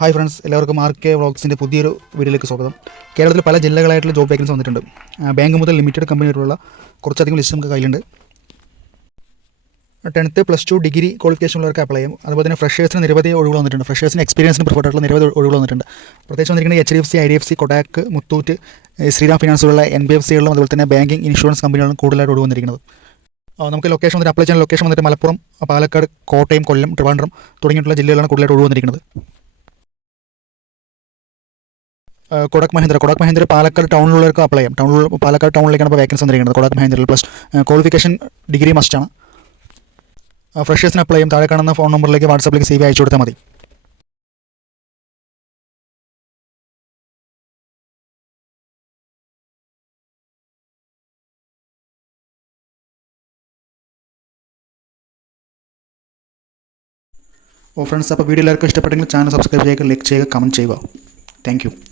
Hi friends എല്ലാവർക്കും R K വ്ളോഗ്സിന്റെ പുതിയൊരു വീഡിയോയിലേക്ക് സ്വാഗതം. കേരളത്തിൽ പല ജില്ലകളായിട്ടുള്ള ജോബ് വേക്കൻസി വന്നിട്ടുണ്ട്. ബാങ്ക് മുതൽ ലിമിറ്റഡ് കമ്പനി വരെയുള്ള കുറച്ചധികം ലിസ്റ്റ് നമുക്ക് കയ്യിലുണ്ട്. Tenth plus two degree qualification ഉള്ളവർക്ക് അപ്ലൈ ചെയ്യും. അതുപോലെ തന്നെ ഫ്രഷേഴ്സിന് നിരവധി ഒഴിവുകൾ വന്നിട്ടുണ്ട്. ഫ്രഷേഴ്സിന് എക്സ്പീരിയൻസിന് പ്രിഫർഡ് ആയിട്ടുള്ള നിരവധി ഒഴിവുകൾ വന്നിട്ടുണ്ട്. പ്രത്യേകിച്ച് വന്നിരിക്കുന്നത് H D F C I D F C Kotak Muthoot Shriram ഫിനാൻസുള്ള N B F സികളിലും അതുപോലെ തന്നെ ബാങ്കിങ് ഇൻഷുറൻസ് കമ്പനികളും കൂടുതലായിട്ട് ഒഴിവ് വന്നിരിക്കുന്നത്. നമുക്ക് ലൊക്കേഷൻ വന്നിട്ട് അപ്ലൈ ചെയ്യുന്ന ലൊക്കേഷൻ വന്നിട്ട് മലപ്പുറം പാലക്കാട് കോട്ടയം കൊല്ലം ട്രിവാൻഡ്രം തുടങ്ങിയിട്ടുള്ള ജില്ലകളാണ് കൂടുതലായിട്ട് ഒഴിവ് വന്നിരിക്കുന്നത്. കൊടക് മഹേന്ദ്ര. കൊടക് മഹേന്ദ്ര പാലക്കാട് ടൗണിലുള്ളവർക്ക് അപ്ലൈ ചെയ്യാം. ടൗണിൽ പാലക്കാട് ടൗണിലേക്കാണ് ഇപ്പോൾ വേക്കൻസി വന്നിരിക്കുന്നത്. കൊടക് മഹേന്ദ്രയിൽ പ്ലസ് ക്വാളിഫിക്കേഷൻ ഡിഗ്രി മസ്റ്റ് ആണ്. ഫ്രഷേഴ്സിന് അപ്ലൈ ചെയ്യും. താഴെ കാണുന്ന ഫോൺ നമ്പറിലേക്ക് വാട്സാപ്പിലേക്ക് സി വി അയച്ചു കൊടുത്താൽ മതി. ഓ ഫ്രണ്ട്സ് അപ്പോൾ വീഡിയോ എല്ലാവർക്കും ഇഷ്ടപ്പെട്ടെങ്കിൽ ചാനൽ സബ്സ്ക്രൈബ് ചെയ്യുക ലൈക്ക് ചെയ്യുക കമന്റ് ചെയ്യുക. താങ്ക്